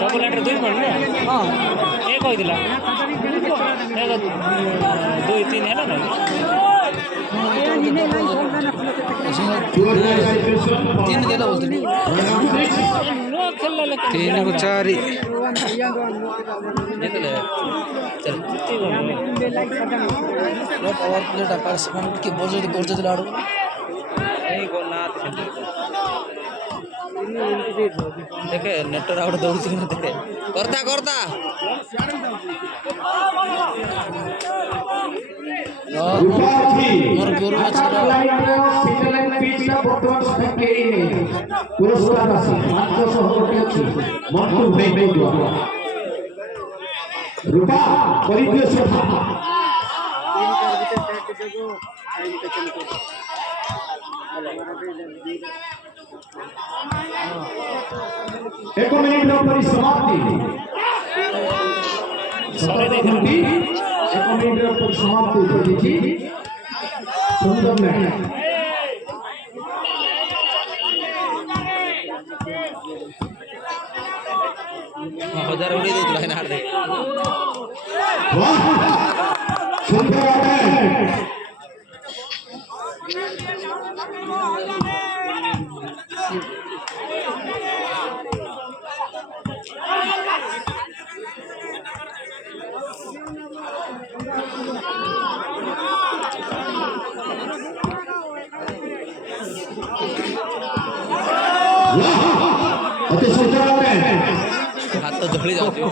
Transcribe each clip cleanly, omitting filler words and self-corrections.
double entry दुई पड़ हाँ एक होइदिला एक दुई तीन है ना तीन गेला बोलते तीन को चार देखले चल पावर प्लेट आपार सामान के बोझ दिला आड़ो नहीं को ना देखे नेटर आउट दौड़ देखे करता करता मोर गुरु छरा पुरस्कार राशि 500 कोटी अछि मंटू भेट रूपा परिचय सभा एक मिनट परिसमाप्ति एक मिनट परिसमाप्ति देखी सुंदर मैच हजार उड़ी दे लाइन हार दे वाह सुंदर मैच अति सुंदर हाथ तो झड़ी जाती है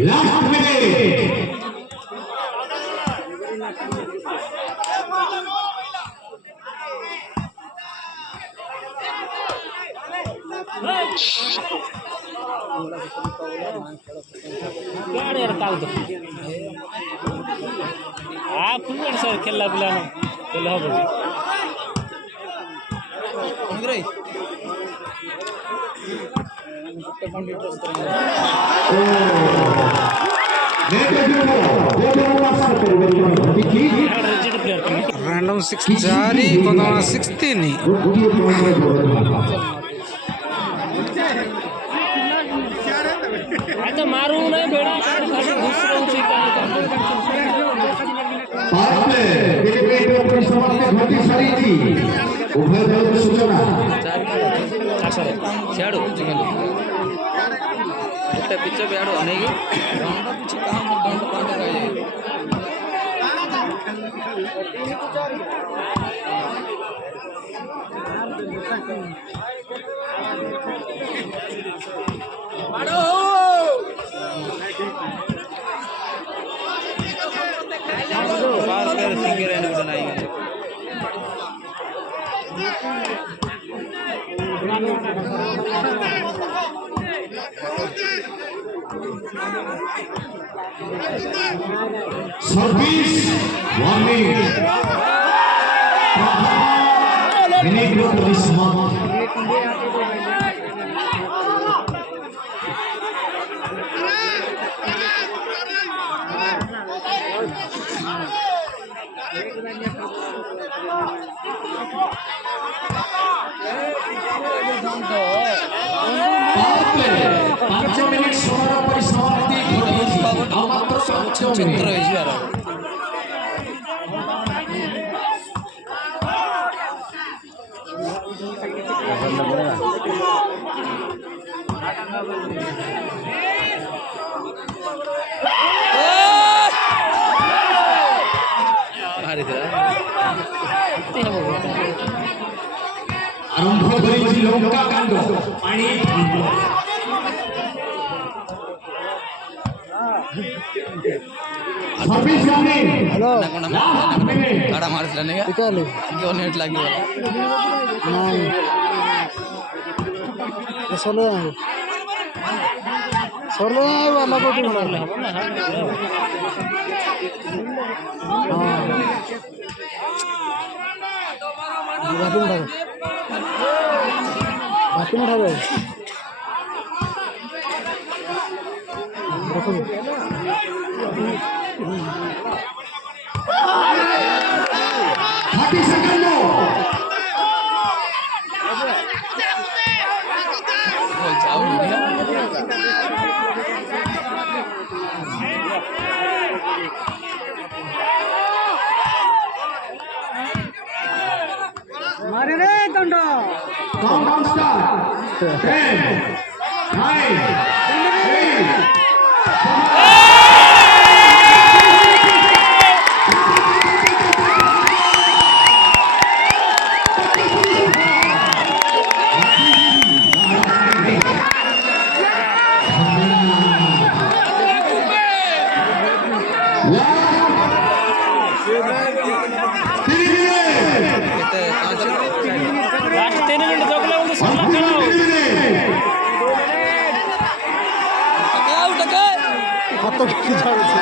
लास्ट मिनट गाड़ी यार काल दो आप फुटबॉल सर खेलला बुला खेल हो गई अंग्रेज रैंडम 6 जारी कोना 16 आता मारू नहीं बेड़ा खाली घुस रहू छी पार्ले क्रिकेट पर समाप्ति घटी सारी थी उभय दल की सूचना चार छाड़ो ଗୋଟେ ପିଚ ବ୍ୟାଡ ଅନେଇକି ଦଣ୍ଡ କିଛି କାମ ଦଣ୍ଡ ପାଞ୍ଚ ଖାଇଯାଏ बार बार सिंगर एंड गुड नहीं सर्विस वार्निंग मिनट पर समाप्त चित्र है आरंभ करी लंका कांड पाणी ছাব্বিশ মিনিট হ্যালো লাস্ট মিনিট গাড়া মারিছিল নাকি ইতালি কেউ নেট লাগিয়ে নাই চলে চলে ভালো কত মারলে হবে না বাথরুম উঠাবে বাথরুম উঠাবে দেখুন 30 সেকেন্ড যাও মারে রে দণ্ড কাউন্টডাউন স্টার্ট 10 9 8 लास्ट 3 मिनट जगले बोलते सरला खेलाओ কত কি চলছে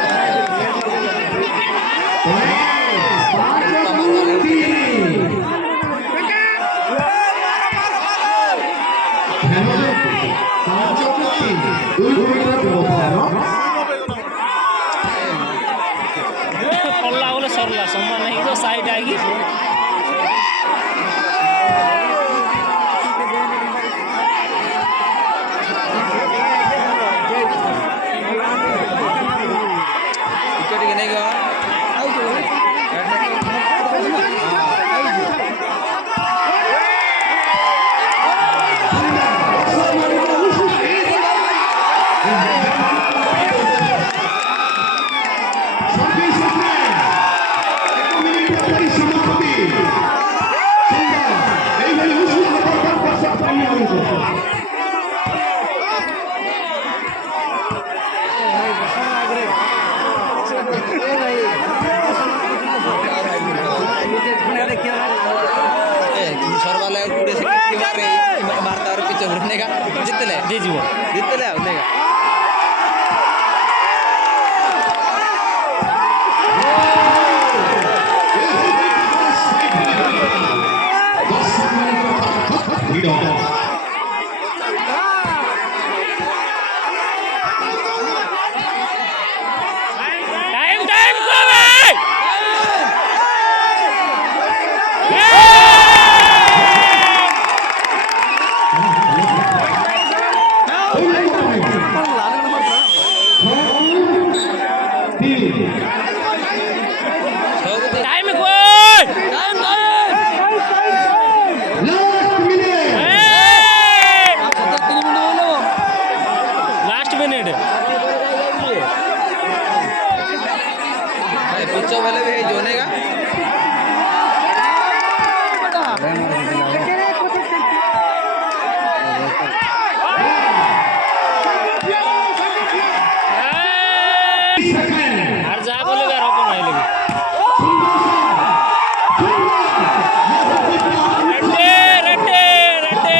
पल्ला बोले सरला सम्मान नहीं तो साइड आएगी विकेट गिनेगा सरवाला पूरे से मार रहे मारता और पीछे उड़ने का जीतते ले जी जीवन जीतते ले उड़ने का टाइम टाइम को भाई टाइम कोई टाइम लास्ट मिनट पीछे वाले भी जोने का আর যা বলে আর রকম নাই লাগে रट्टे रट्टे रट्टे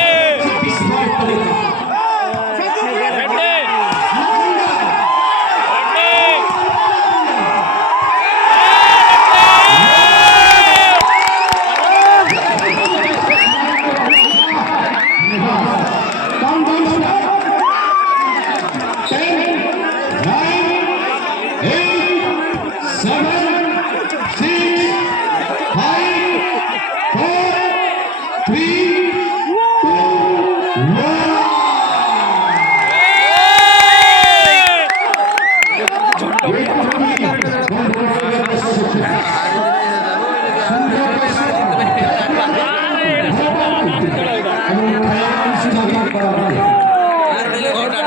আর দিলে ঘটা